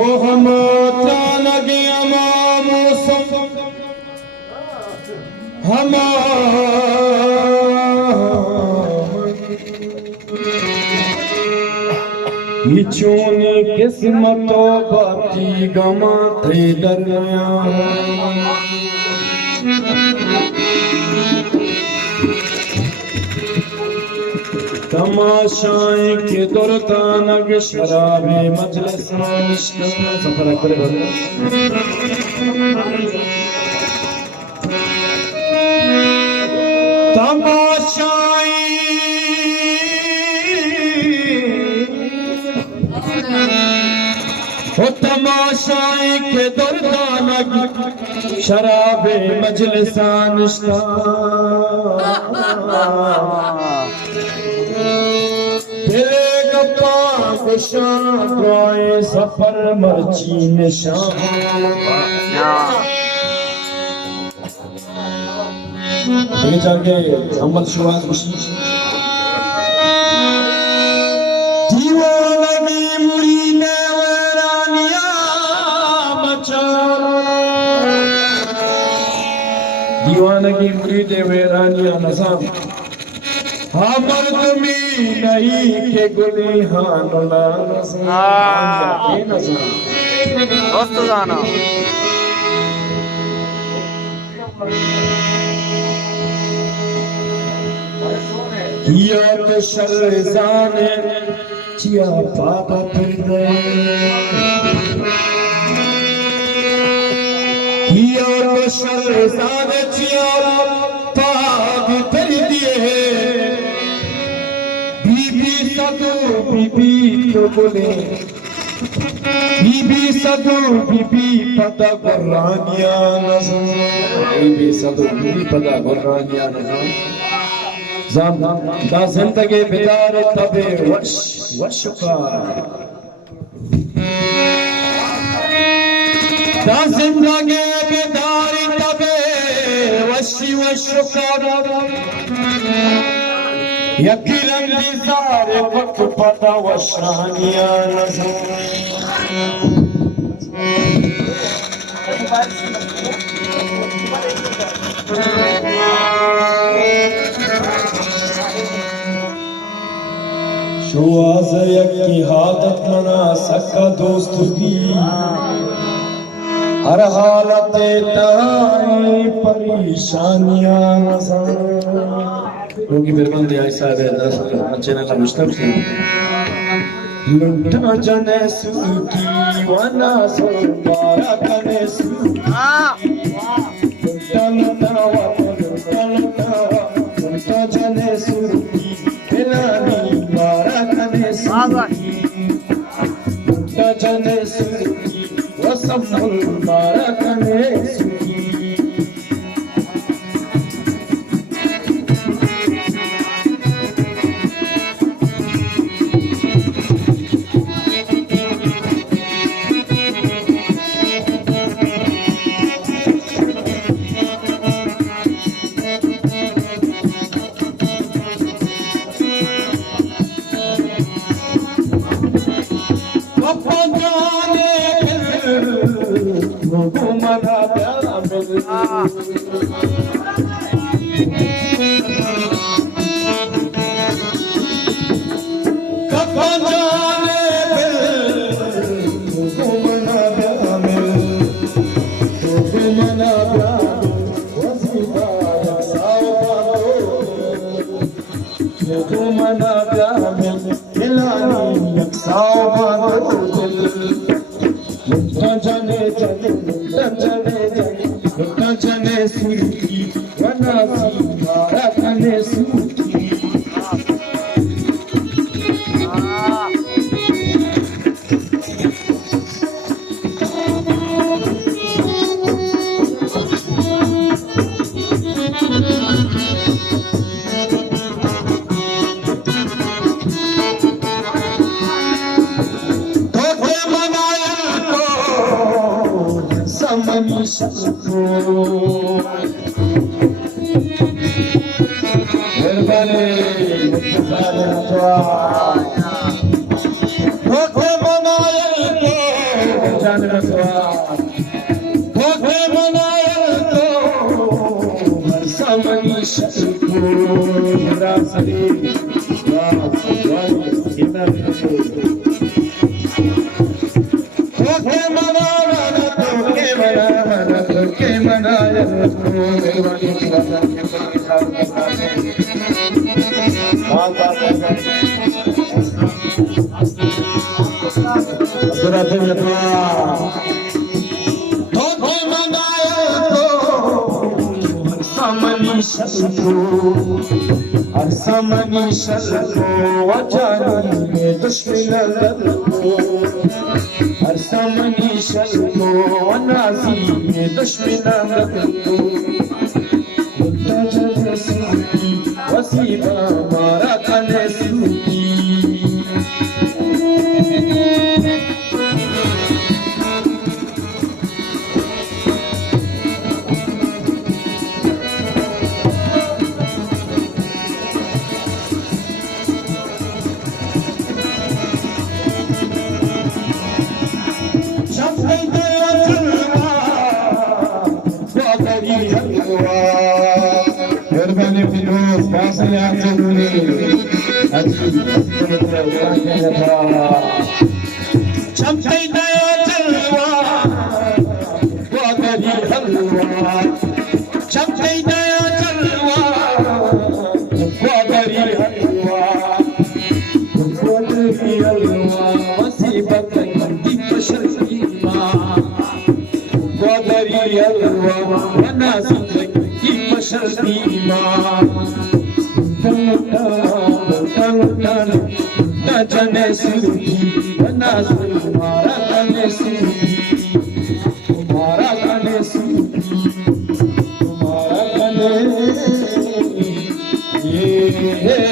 ओ हम अचानक मौसम हम चून किस्मतो बाती गमा थे दरमियान तमाशाएं के दुर्दानग शराबे मजलिस सफर करे तमाशाएं के दुर्दानग शराबे मजलिसान सफर मर्ची निशान जाके मोहम्मद शुआज दीवानगी मुरीदे वैरानिया मचा दीवानगी मुरीदे वैरानिया नज़ाम हाँ मर्दमी नहीं के गुली हाँ दोस्त जाना किया तो शर्ज़ाने चिया पापा फिर दे किया तो शर्ज़ाने चिया पापा फिर दिए बीबी तो बोले बीबी सदो बीबी पता गुर्रानिया नज़म बीबी सदो बीबी पता गुर्रानिया नज़म ज़ाम दा ज़िंदगी बिदार तबे वशका दा ज़िंदगी बिदार तबे वशका यकीनन सारे वक्त पता वशानिया शुआज़ यकी हालत मना सका दोस्त की हर हालत ताई परेशानियां क्योंकि मेहरबान दे ऐसा है चैनल का मुस्तफ से लुटा जाने सुकी वाना सो पारा कने सुकी लुटा जाने सुकी बिलानी पारा कने सुकी लुटा जाने सुकी वसफुल पारा कने सुकी जान रखवा होके मनाया तो हर समनी शत्रु रासरी होके मनाया तो के मनाया हर समनी शत्रु वजानी में दुश्मन हर समनी शत्रु वनाजी में दुश्मन वसीबा मारा कने सूती मेहरबानी फिरोज कासिल आजमूनी चमके दया जलवा गोदरी हलवा चमके दया जलवा गोदरी हलवा मुसीबत की बशरी गोदरी हलवा वनासिक की बशरी जने सूरी बना तुम्हारा कने सूरी तुम्हारा कने सूरी तुम्हारा कने ये